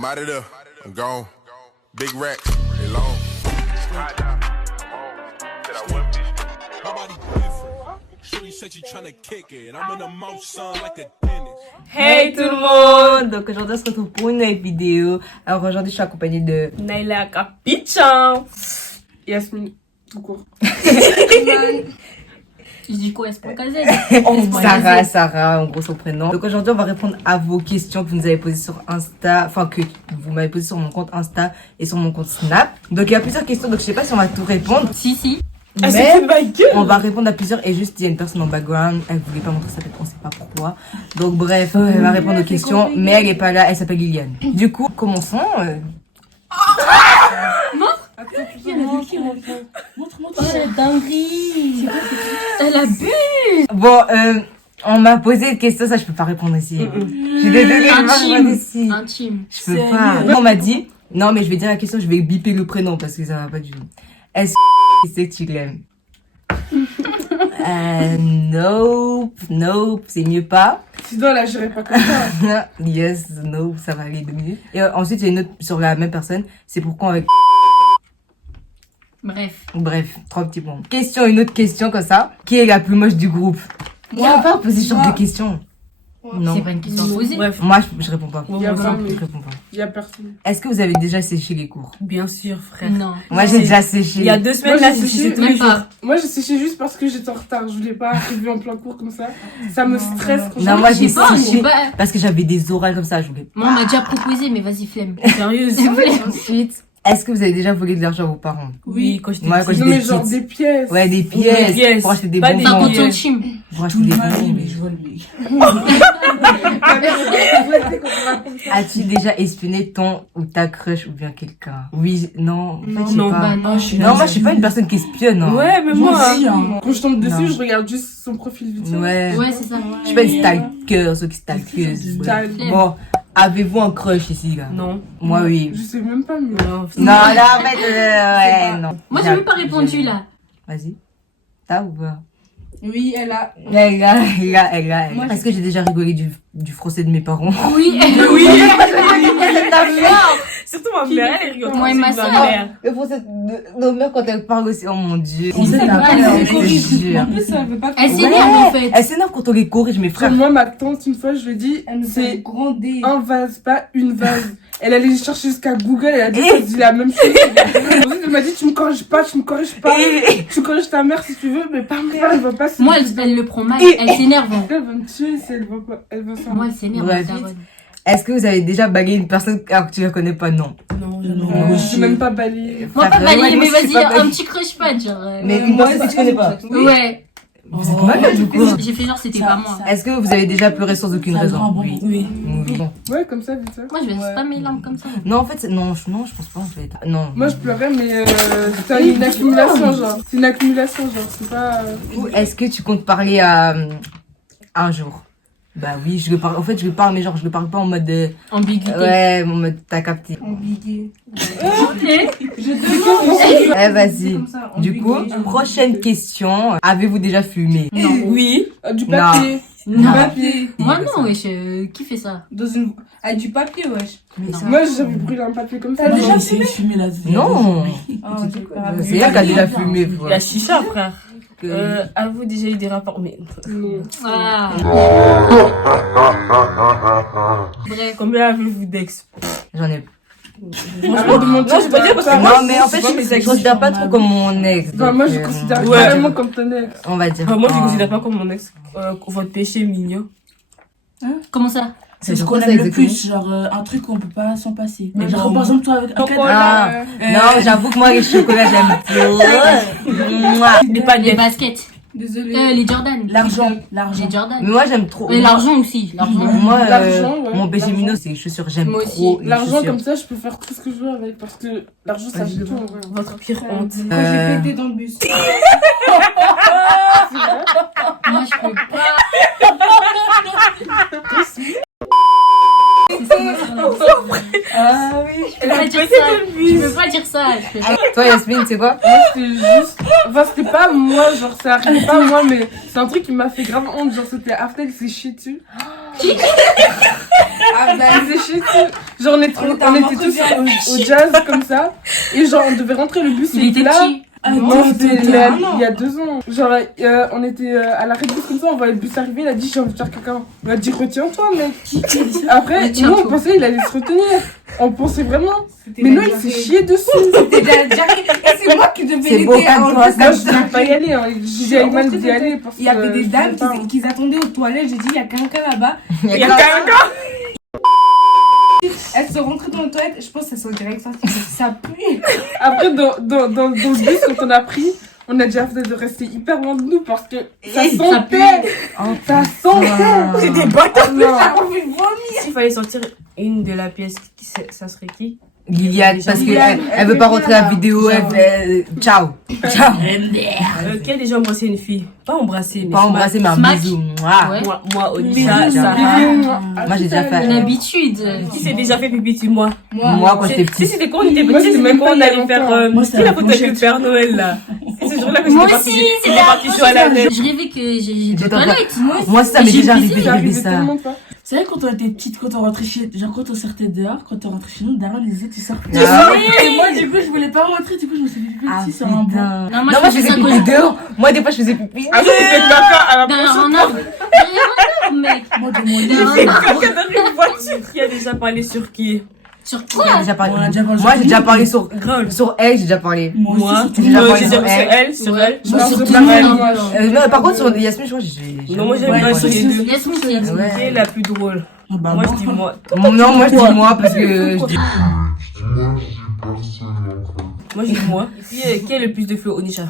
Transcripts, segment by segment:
I'm out of there. I'm gone. Big racks. They long. Hey tout le monde! Donc aujourd'hui on se retrouve pour une nouvelle vidéo. Alors aujourd'hui je suis accompagnée de Naila Capichan. Yasmine, tout court. Je dis quoi, Espocaze? Sarah, en gros son prénom. Donc aujourd'hui on va répondre à vos questions que vous nous avez posées sur Insta, enfin que vous m'avez posées sur mon compte Insta et sur mon compte Snap. Donc il y a plusieurs questions, donc je sais pas si on va tout répondre. Si. Mais on va répondre à plusieurs et juste il y a une personne en background, elle voulait pas montrer sa tête, on sait pas pourquoi. Donc bref, elle va répondre aux questions, mais elle est pas là, elle s'appelle Liliane. Du coup, commençons. Montre. Montre. Oh la dinguerie. Elle a bu. Bon, on m'a posé une question, ça je peux pas répondre ici. Je suis désolée, je peux pas répondre ici. Intime. Je peux pas. On m'a dit, non mais je vais dire la question, je vais biper le prénom parce que ça va pas du tout. Est-ce que c'est que tu l'aimes? Nope, c'est mieux pas. Sinon, là, j'irai pas comme ça. Yes, nope, ça va aller 2 minutes. Et ensuite, il y a une autre sur la même personne, c'est pourquoi avec... Bref, 3 petits points. Une autre question comme ça. Qui est la plus moche du groupe? On va pas poser ce genre de questions. Non. C'est pas une question à poser. Bref. Moi, je réponds pas. Il y a Je réponds pas. Il y a personne. Est-ce que vous avez déjà séché les cours? Bien sûr, frère. Non. Moi, j'ai déjà séché. Il y a 2 semaines, Moi, là, j'ai j'ai séché séché tous les même jours. pas. Moi, j'ai séché juste parce que j'étais en retard. Je voulais pas arriver en plein cours comme ça. Ça me stresse. quand Non, moi, j'ai Je sais séché pas. parce que j'avais des orales comme ça, je voulais. Moi, on m'a déjà proposé, mais vas-y, flemme. Sérieuse. Ensuite, est-ce que vous avez déjà volé de l'argent à vos parents? Oui, quand j'étais Moi, quand petite. Non, j'étais mais genre petite. des pièces. Ouais, des pièces. pièces. Pour acheter des Pas des Par bonbons. contre, ton team. Pour acheter des bonbons. As-tu déjà espionné ton ou ta crush ou bien quelqu'un? Oui, non. En fait, je sais Non, pas. Bah non. Non, moi, je suis pas une personne qui espionne. Hein. Ouais, mais moi. Quand je tombe dessus, Non. je regarde juste son profil vite fait. Ouais. Ouais, c'est ça. Je suis pas une stalker, ceux qui stalkeuse. Stalk. Bon, avez-vous un crush ici, là? Non. Moi, oui. Je sais même pas, mais. Non. Non, là, en fait, ouais, non. Moi, j'ai même pas répondu, là. Vas-y. T'as ou pas? Oui, elle a. Elle a. Est-ce que j'ai déjà rigolé du français de mes parents? Oui. Oui. Ta mère! Surtout ma mère, elle rigole. Moi et ma sœur. Le français de nos mères quand elle parle aussi, oh mon dieu. C'est C'est vrai, je c'est te jure. En plus, ça veut pas. Elle s'énerve, en fait. Elle s'énerve quand on les corrige, mes frères. Comme moi, ma tante, une fois, je lui ai dit, c'est gronder. un vase, pas une vase. Elle allait chercher jusqu'à Google, elle a dit, ça dit la même chose. Ensuite, elle m'a dit, tu me corriges pas. Tu corriges ta mère si tu veux, mais pas moi, elle va pas se. Moi, elle le prend mal. Elle s'énerve. Hein. Elle va me tuer si elle va pas. Elle va faire. Moi, elle s'énerve. Ouais. la daronne. Est-ce que vous avez déjà bagué une personne alors que tu la connais pas? Non. Non, Je suis même pas balayée. Moi, pas Ouais, balayer, moi, mais je suis vas-y, pas un balayée. petit crush pas, genre. Mais une personne que tu connais pas. Ouais. Vous êtes malade du coup. J'ai fait genre, c'était pas moi. Est-ce que vous avez déjà pleuré sans aucune raison? Oui. Oui. Bon. Ouais, comme ça, vite fait. Moi, je vais pas mes larmes comme ça. Non, en fait, non, je pense pas en fait. Non. Moi, je pleurais, mais c'est une accumulation, genre. C'est une accumulation, genre. C'est pas. Ou est-ce que tu comptes parler à un jour? Bah oui, je le parle. En fait, je le parle, mais genre, je le parle pas en mode. Ambiguïté. Ouais, en mode t'as capté. Ambigu. Eh, vas-y. Du coup, prochaine question. Avez-vous déjà fumé? Oui. Du papier. Non. Papier. Moi, non, wesh. Qui fait ça? Dans une. Avec du papier, wesh. Non. Moi, j'avais brûlé un papier comme ça. T'as déjà genre. fumé Non. Oh, j'ai pas C'est elle qui a déjà fumé, La chicha, frère. frère. Avez-vous déjà eu des rapports? Mais. Non. Ah. Bref. Combien avez-vous d'ex? J'en ai. Arrête de mentir. Non, je peux pas dire parce que Non, mais en fait, c'est pas mes je ex. considère pas trop comme mon ex. Enfin, donc, moi, je considère ouais. vraiment comme ton ex. On va dire. Enfin, moi, je ne Ah. considère pas comme mon ex. Votre péché mignon. Comment ça? C'est ce genre qu'on quoi, ça, aime le exactement? plus, genre un truc qu'on peut pas s'en passer. Mais Genre, genre, par exemple, toi avec un Ah. Non, j'avoue que moi, les chocolats, j'aime trop. Mouah. Les pas Les de baskets. Désolé. Les Jordan. L'argent. Les Jordan. Mais moi, j'aime trop. Et l'argent aussi. L'argent. Moi, L'argent, ouais. mon péché mignon, c'est les chaussures. J'aime Moi aussi. trop les L'argent, chaussures. comme ça, je peux faire tout ce que je veux avec. Parce que l'argent, ça fait tout, en vrai. Votre pire honte. Quand j'ai pété dans le bus. Moi, je peux pas. Ah oui. Je peux pas dire ça. Je peux pas dire ça. Je peux pas. Toi, Yasmine, c'est quoi? Moi, c'était juste. Enfin, c'était pas moi, genre, ça arrive pas moi, mais c'est un truc qui m'a fait grave honte. Genre, c'était Aftel, il s'est chié dessus. Ah bah, il faisait chier dessus. Genre, on était tous au jazz comme ça. Et genre, on devait rentrer, le bus, Il était là. petit. Non, c'était il y a 2 ans. Genre, on était à l'arrêt de bus comme ça, on voyait le bus arriver, il a dit j'ai envie de faire caca. Il a dit retiens-toi, mec. Après, nous on pensait il allait se retenir. On pensait vraiment. Mais non, il s'est chié dessus. C'était c'est moi qui devais C'est l'aider beau à comme enlever toi, sa Moi, je devais pas y aller. Hein. J'ai dit à Iman d'y aller. Parce Il y avait que des je dames savais pas. qui attendaient aux toilettes. J'ai dit, il y a quelqu'un là-bas. Il Il y a quelqu'un. Elles sont rentrées dans les toilettes. Je pense qu'elles sont direct sorties. Ça pue. Après, dans le bus, quand on a pris, on a déjà fait de rester hyper loin de nous parce que ça sentait. Ça sentait. J'ai des bâtards. Non. J'ai envie de vomir. S'il fallait sortir une de la pièce, ça serait qui? Liliane, parce Liliane, qu'elle veut pas rentrer à la vidéo, elle fait ciao. Ciao. Qui a déjà embrassé une fille? Pas embrassé, mais Pas embrasser, mais un Smack. bisou. Mouah. Ouais. Moi, Bisous, Odissa, Sarah. Moi, j'ai déjà fait. Une habitude. Qui s'est déjà fait pipi dessus, moi? Moi, quand j'étais Si, petite. c'était quand on était Moi, petits, c'était c'était même quand pas on il y a allait faire. longtemps. Moi, C'est c'était la la photo avec le brochette. Père Noël, là. C'est ce jour-là que Moi j'étais aussi, partie. c'était On est parti sur la neige. Je rêvais que j'ai des J'étais en toilettes. Moi, ça m'est J'ai déjà pissé, arrivé, Ça j'ai vu arrivait ça. tellement de fois. C'est vrai, quand on était petite, quand on rentrait chez. Genre, quand on sortait dehors, quand on rentrait chez nous, derrière les autres, ils sortaient. Ah. Et moi, du coup, je voulais pas rentrer. Du coup, je me suis fait pipi Ah, dessus sur un banc. putain. Non, Non, moi, je faisais ça pipi dehors. Moi, des fois, je faisais pipi. Ah, ça, c'était caca à la derrière prochaine. un arbre. Derrière un arbre, mec. Moi, de mon Derrière un arbre. Quelqu'un dans une voiture qui a déjà parlé sur qui? Sur J'ai quoi? déjà parlé. On a déjà parlé Moi, sur j'ai déjà nous. parlé sur Grave. elle, j'ai déjà parlé. Moi Moi, aussi, j'ai déjà parlé j'ai sur déjà sur elle, sur elle. Moi, Non, sur sur tout la le même, monde. moi. Non, par contre, sur Yasmine, je crois que j'ai. Non, moi, j'aime Ouais, bien sur sur les deux. Yasmine, c'est Ouais. Qui est la plus drôle? Ah bah, Moi, moi, je dis moi. Non, moi, je dis moi, parce que je dis. Moi, je dis moi. Qui a le plus de flow, Onisha?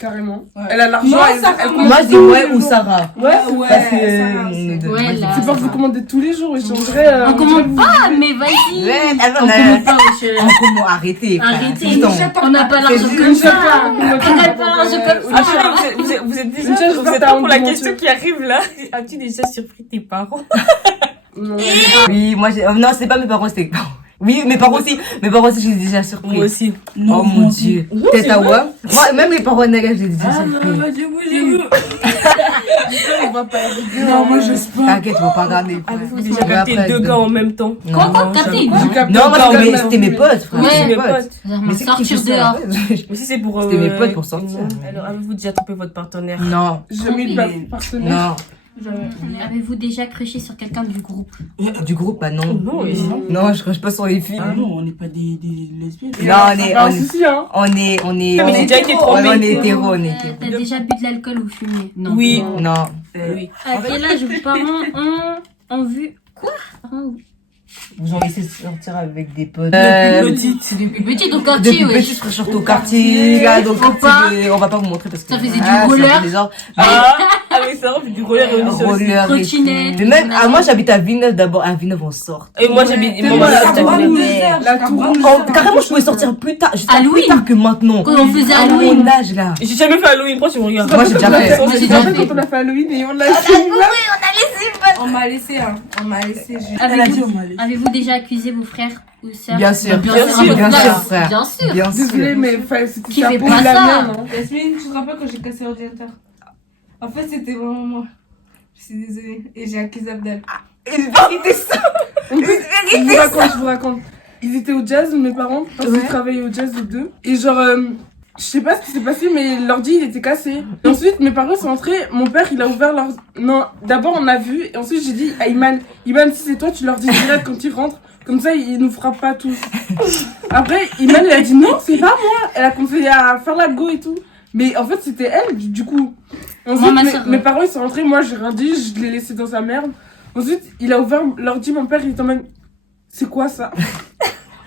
Carrément. Ouais. Elle a l'argent. Moi, elle- ça elle- commence Moi, je dis ouais ou Sarah. Ouais, Parce que. Ouais, là. c'est pas vous commander tous les jours. J'aimerais. On commande pas, mais vas-y. Ouais, On commande pas, wesh. Arrêtez. frère. Arrêtez. C'est ton- On n'a pas l'argent C'est comme juste ça. ça. On n'a pas l'argent comme ça. Attends, vous êtes Une déjà, chose, vous êtes t'as prêts pour la honte de question mentir. qui arrive là? As-tu déjà surpris tes parents? Non. Oui, moi, non, c'est pas mes parents, c'était. Oui, mes parents aussi. Mes parents aussi, j'ai déjà surpris. Moi aussi. Oh mon dieu. Tête à ouais. Moi, même les parents nagas, j'ai déjà Ah non, surpris. j'ai vu. Non, moi, j'ose pas. T'inquiète, faut pas regarder. Avez-vous déjà Ouais, capté après, deux gars en même temps? Non. Quoi, capté? J'ai capté Non, moi, pas, c'était mais- mes- c'était mes potes, frère. Ouais. C'était Mes mes potes. potes. Mais c'est qui Sortir fait ça? dehors. Mais si c'est pour. C'était mes potes pour sortir. Alors, avez-vous déjà trompé votre partenaire? Non, J'ai jamais eu de partenaire. non. Avez-vous déjà crushé sur quelqu'un du groupe? Du groupe, bah non. Non, mais non. Non, je crache pas sur les filles. Ah non, on n'est pas des lesbiennes. Non, on est, Pas un on est, souci, hein. on est, on est, Mais j'ai déjà été trompée. on est hétéro, on est hétéro. T'as déjà bu de l'alcool ou fumé? Non. Oui. Non. Oui. À quel âge vos parents ont vu quoi? Vous ont laissé sortir avec des potes. Petite. Depuis petit au Depuis quartier, petit, wesh. je serais surtout au quartier, là, donc Faut pas. on va pas vous montrer parce que. Ça faisait du ça roller. fait des genres. Avec ça, on fait du roller et on est sur le site. Roller et tout. Trottinette. Mais même, moi j'habite à Villeneuve d'abord, à Villeneuve on sort. Et moi, j'habite. Ouais, Moi, la j'habite à Tour Villeneuve. Rouge. La Tour Rouge. Oh, carrément, je pouvais sortir plus tard, jusqu'à plus Halloween. tard que maintenant. Quand on faisait À Halloween. mon âge là. J'ai jamais fait Halloween, pourquoi tu me regardes? Moi, j'ai déjà fait. Moi, j'ai déjà fait. Quand on a fait Halloween et on l'a fait. On m'a laissé, hein. On m'a laissé. Elle a dit, on m'a laissé. Avez-vous déjà accusé vos frères ou sœurs? Bien sûr, Bien sûr, bien Bien sûr, frère. Bien sûr. Bien Désolée, sûr. mais c'était Qui sa fait peau pas la ça? mienne. hein. Yasmine, tu te rappelles quand j'ai cassé l'ordinateur? En fait, c'était vraiment moi. Je suis désolée. Et j'ai accusé Abdel. Une vérité ça. En plus, je vous raconte. Ils étaient au jazz, mes parents, parce qu'ils travaillaient au jazz les deux. Et genre, je sais pas ce qui s'est passé, mais l'ordi, il était cassé. Et ensuite, mes parents sont entrés, mon père, il a ouvert leur... Non, d'abord, on a vu, et ensuite, j'ai dit à Iman, si c'est toi, tu leur dis direct quand ils rentrent. Comme ça, ils nous frappent pas tous. Après, Iman, elle a dit non, c'est pas moi. Elle a conseillé à faire la go et tout. Mais en fait, c'était elle, du coup. Ensuite, Moi, ma sœur, mes parents, ils sont rentrés, moi, j'ai rien dit, je l'ai laissé dans sa merde. Ensuite, il a ouvert l'ordi, mon père, il était en mode, c'est quoi ça?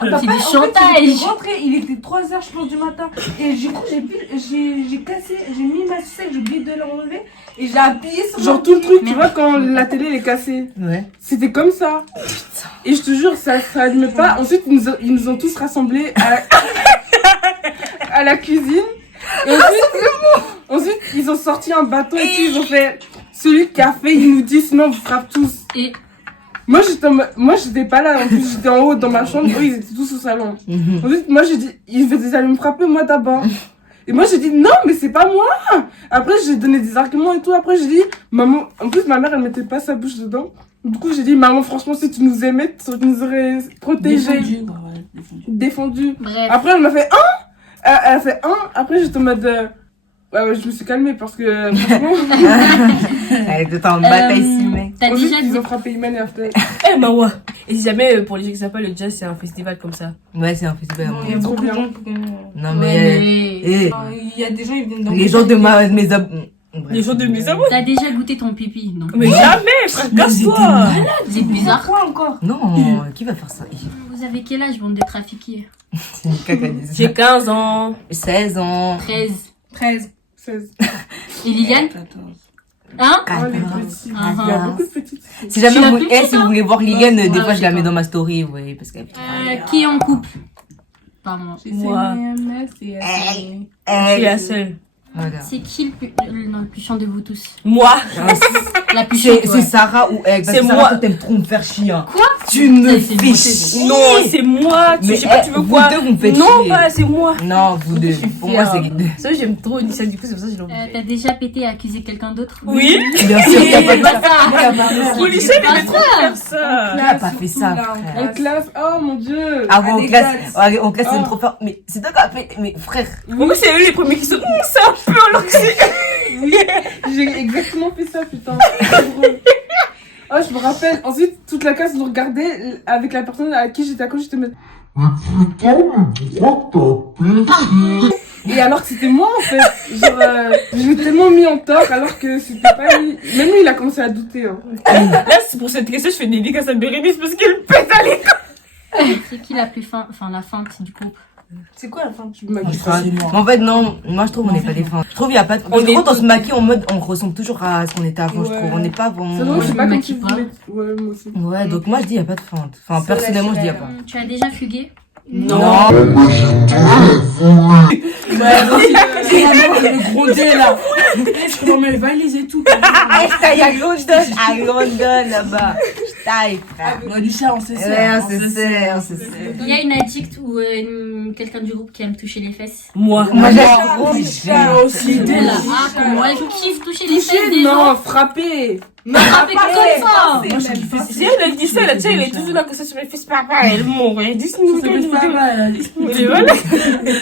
C'est du Il est chantage. rentré, il était 3h, je pense, du matin. Et du coup, j'ai cassé, j'ai mis ma sucette, j'ai oublié de l'enlever. Et j'ai appuyé sur Genre tout le truc, tu vois, quand la télé elle est cassée. Ouais. C'était comme ça. Et je te jure, ça allumait pas. Ensuite, ils nous ont tous rassemblés à la cuisine. Et ensuite, ils ont sorti un bâton et tout. Ils ont fait, celui qui a fait, il nous dit, sinon on vous frappe tous. Et Moi, j'étais pas là. En plus, j'étais en haut dans ma chambre. Eux, ils étaient tous au salon. Ensuite, moi, j'ai dit, ils allaient me frapper, moi d'abord. Et moi, j'ai dit, non, mais c'est pas moi. Après, j'ai donné des arguments et tout. Après, j'ai dit, maman, en plus, ma mère, elle mettait pas sa bouche dedans. Du coup, j'ai dit, maman, franchement, si tu nous aimais, tu nous aurais protégés, Défendu. Bah ouais, défendu. défendus. Bref. Après, elle m'a fait elle a fait après, j'étais en mode, ouais, je me suis calmée parce que, franchement, Elle était en bataille si, mec. T'as ensuite, déjà ils dit. ont frappé Iman et After. Eh, Mawa. Et si jamais, pour les gens qui savent pas, le jazz, c'est un festival comme ça. Ouais, c'est un festival. Non, ouais. il y a Trop beaucoup de bien. gens pour que- Non, Ouais, mais. mais- Eh, Il y a des gens, ils viennent dans les gens de mes ab... Les gens de mes amours. T'as déjà goûté ton pipi, non? Mais jamais, frère, casse-toi. C'est bizarre. Quoi encore? Non, qui va faire ça? Vous avez quel âge, bande de trafiqués? C'est une caca des J'ai 15 ans. 16 ans. 13. 13. 16. Et Liliane? 14. Hein? Oh, les 14. petits. Ah, Il y a ah. beaucoup de petites. Si jamais Tu l'as vous, plus si vous voulez voir Liliane, des Ah, fois je la je sais mets pas. dans ma story, ouais, parce qu'elle. Qui est en couple? Pas moi. Moi. C'est Je suis la seule. Voilà. C'est qui le plus chiant de vous tous? Moi. La plus chiante, C'est ouais. Sarah ou elle. C'est Sarah, moi. toi, t'aimes trop me faire chier. Hein. Quoi? Tu me Ça, c'est fais une chier. Non, c'est moi. Je sais pas, tu veux vous quoi? deux, vous me faites Non, chier. pas, c'est moi. Non, vous deux. Pour moi, c'est les deux. Ça, j'aime trop Nisha, du coup, c'est pour ça que je l'ai T'as déjà pété et accusé quelqu'un d'autre? Oui. Bien sûr, t'as pas C'est pas ça. Oui, Nisha, il aimait trop faire ça. Qui a pas fait ça, En frère? classe, oh mon dieu. Avant, en classe, en classe, c'est Oh. trop fort. Mais c'est toi qui as fait. Mais frère, Moi, c'est eux les premiers qui sont. C'est un peu alors que c'est. Oui, j'ai exactement fait ça, putain. C'est drôle. Oh, je me rappelle. Ensuite, toute la classe nous regardait avec la personne à qui j'étais accrochée. J'étais en mode. Et alors que c'était moi, en fait. Genre, je l'ai tellement mis en tort alors que c'était pas lui. Même lui, il a commencé à douter. Hein. Là, c'est pour cette question, je fais des dédicaces à Bérénice parce qu'elle pète à l'école. C'est qui la plus fin, enfin la feinte du groupe? C'est quoi la fin? Je me maquille. mais en fait, non, moi je trouve on n'est pas des fins. Je trouve il y a pas de. Parce que est quand on tous- se maquille en mode, on ressemble toujours à ce qu'on était avant, je Ouais. trouve. On n'est pas bon. C'est drôle, je sais Je pas me comme maquille tu pas. voulais. Ouais, moi aussi. Ouais, donc moi je dis il y a pas de feinte. Enfin, C'est personnellement, je dis il y a naturel. pas. Tu as déjà fugué? Non. Le gros dé là. Je prends mes valises et tout. Il y a London là-bas. Je taille, frère. Nisha, on sait ça. Ouais, on se sait, on se sait. Il y a une addict ou quelqu'un du groupe qui aime toucher les fesses? Moi. Moi Moi aussi. Voilà. Ah, comme moi, je kiffe toucher les fesses Touché, des gens. non, frappé. Mais frappez pas comme ça! Moi, je kiffe ça. Si elle dit ça, là, tu sais, elle est toujours là que ça, je me fais pas mal. Elle mord. Elle dit, Ça fait pas mal. Et voilà.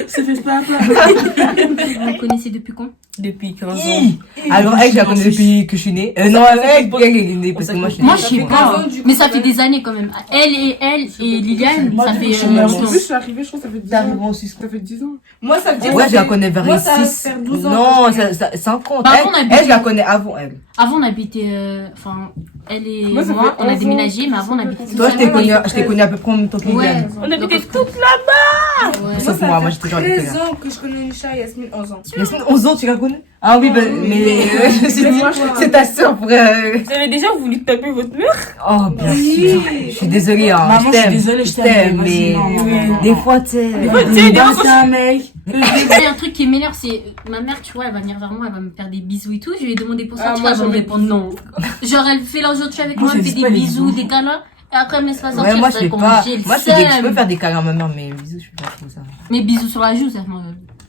Ça fait pas mal. Vous connaissez depuis quand? Depuis 15 ans. Alors, elle, je la connais depuis que je suis née. Non, elle est née parce que moi je suis née. Moi, je sais pas. Mais ça fait des années quand même. Elle et Liliane, ça fait En longtemps. plus, je suis arrivée, je crois que ça fait 10 ans. aussi. Ça fait 10 ans. Moi, ça veut dire. Ouais, je la connais vers Moi, les ça va 6. faire 12 ans Non, que je suis ça compte. Bah, on Elle, habite- je la connais avant elle. Avant, on habitait, enfin, elle et Moi, ça moi, fait on a 11 déménagé, ans. mais avant, on habitait Toi, tous je t'ai connu à peu près en même temps que Ouais. Liliane. On habitait toutes là. Ouais. Sauf moi, moi j'étais genre 13 ans que je connais Nisha, Yasmine, 11 ans. Yasmine, 11 ans, tu la connais? Ah oui, bah, mais je me suis dit, moi, je crois. c'est ta soeur pour. Vous avez déjà voulu taper votre mère? Oh, bien sûr. Je suis désolée, hein. Maman, je je suis t'aime. désolée, je Je t'aime, t'aime, mais vas-y, non. des fois, tu sais. Tu sais, des fois, C'est un mec. Il y a un truc qui m'énerve, c'est ma mère, tu vois, elle va venir vers moi, elle va me faire des bisous et tout. Je lui ai demandé pour ça, Ah, tu moi, vois, elle va me jamais répondre non. Genre, elle fait l'enjeu avec moi, Moi, elle me je fait dis des pas les bisous, bisous. des câlins. Et après, elle me laisse pas Ouais, sortir. moi, je c'est fais quand pas. j'ai le Moi, je peux seum. faire des câlins à ma mère, mais bisous, je fais pas trop ça. Mais bisous sur la joue, ça. Moi,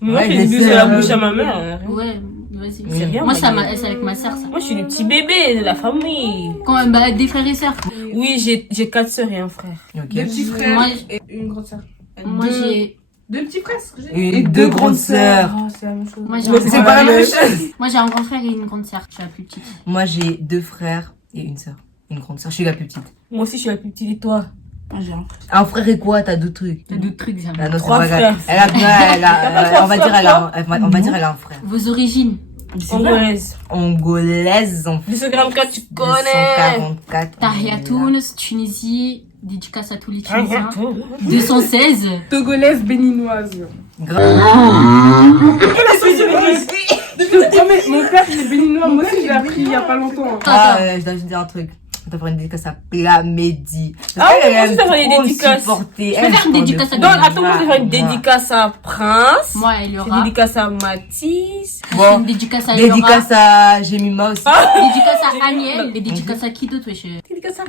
Moi, Ouais, je fais je des bisous sais, à la bouche à ma mère. ouais, vas-y. C'est rien, Moi, ma ça, gueule. c'est avec ma sœur, ça. Moi, je suis le petit bébé de la famille. Quand même, bah, des frères et sœurs. Oui, j'ai 4 sœurs et un frère. Ok. 2 petits frères Moi, et une grande sœur. Moi, j'ai, 2 petits frères, ce que j'ai dit. Et deux grandes sœurs. Oh, c'est la même chose. moi, j'ai Ouais, un C'est grand- pas la même chose. moi, j'ai un grand frère et une grande sœur. Je suis la plus petite. Moi, j'ai 2 frères et une sœur. Une grande sœur. Je suis la plus petite. Moi aussi, je suis la plus petite et toi. Moi, j'ai un frère. Un frère et quoi? T'as 2 trucs. T'as d'autres trucs, j'aime. Ah non, c'est 3 pas grave. frères. On va dire, on va dire, elle a un frère. Vos origines. Angolaise. Angolaise, en fait. 2 grammes 4, tu connais. 244. Tahia Tunis, Tunisie, dédicace à tous les Tunisiens. 216. Togolaise béninoise. Grave. Je te promets, mon père il est béninois, moi aussi je l'ai appris il y a pas longtemps. Ah, je dois juste dire un truc. On doit faire une dédicace à Plamedi. Ah oui, moi aussi, je dois faire une dédicace. Je vais faire une dédicace à Non, attends, moi, je vais faire une dédicace à Prince. Moi, elle y Une aura. dédicace à Mathis. Bon, Une dédicace à Laura. dédicace à Jemima aussi. Dédicace à Aniel. Les dédicaces à qui d'autre, wesh? Dédicace à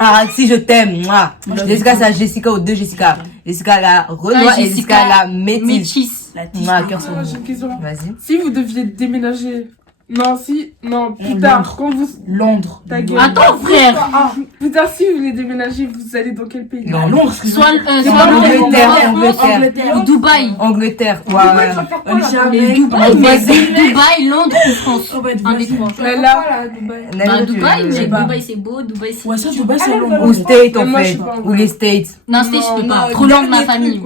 Ah, si je t'aime, moi. Dédicace à Jessica aux 2 Jessica. Jessica la Renoir Ah, et Jessica Jessica la Métis. Métis. La tige. Moi, cœur sur Ah, j'ai une question. Vas-y. Si vous deviez déménager Non, si, non, plus tard, quand vous... Londres. Ta gueule. Attends, frère. Plus tard, si vous voulez déménager, vous allez dans quel pays? Non, Londres, Soit Angleterre. ou Dubaï. Angleterre. Ouais, Tu ouais. vas faire quoi là? Et Dubaï, mais Dubaï, Londres ou France. Un des trois. Ouais, là, Bah, Dubaï, mais pas. Dubaï c'est beau, Dubaï c'est. Ouais, ça, Dubaï, c'est Allez, Londres. Ou States en Mais moi, je fait. sais pas. Ou les States. Non, c'était je peux pas. Trop loin de ma famille.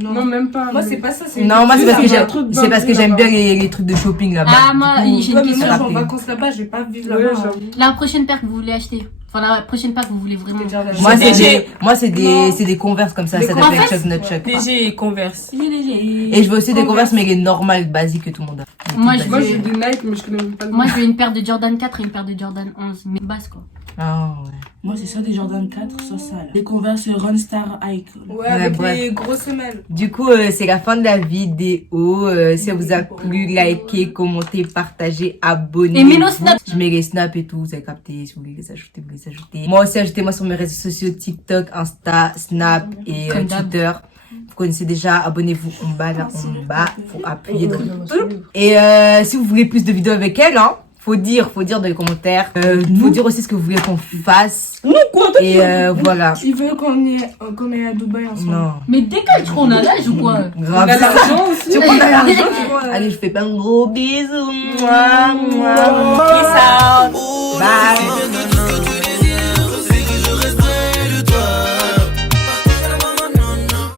non, même pas. Moi, mais- c'est pas ça. c'est- Non, moi c'est parce que c'est un j'aime, truc c'est parce que dingue, j'aime là-bas. bien les trucs de shopping là-bas. Ah, moi, Du coup, j'ai une Ouais, mais question. moi, je vais en rapide. vacances là-bas, je vais pas vivre Ouais, là-bas. j'avoue. La prochaine paire que vous voulez acheter. Enfin, la prochaine paire que vous voulez vraiment. Moi c'est DG. des Converse comme ça, Des ça s'appelle Converse Chuck Not Chuck. DG et Converse. Et je veux aussi des Converse mais les normales basiques que tout le monde a. Moi, je Moi, veux- j'ai des Nike, mais je connais même pas le Moi, nom. je veux une paire de Jordan 4 et une paire de Jordan 11. Mais basse, quoi. Ah ouais. Moi, c'est ça, des Jordan 4, ça. Les Converse Runstar Icon. Ouais, avec avec les les grosses semelles. Du coup, c'est la fin de la vidéo. Si ça vous a plu, likez, commentez, partagez, abonnez-vous. Et mets nos snaps. Je mets les snaps et tout, vous avez capté. Si vous voulez les ajouter, vous les ajoutez. Moi aussi, ajoutez-moi sur mes réseaux sociaux TikTok, Insta, Snap et Comme d'hab. Twitter. Vous connaissez déjà, abonnez-vous en bas, là, en bas. Faut appuyer dans le... Et si vous voulez plus de vidéos avec elle, hein, faut dire dans les commentaires. Faut dire aussi ce que vous voulez qu'on fasse. Et voilà. Il veut qu'on est à Dubaï ensemble. Non. Mais décale, tu crois, on a l'âge ou quoi? Grave. On a l'argent aussi. Tu crois qu'on a l'argent, tu vois. Allez, je fais plein de gros bisous. Mouah, mouah. Peace out. Bye.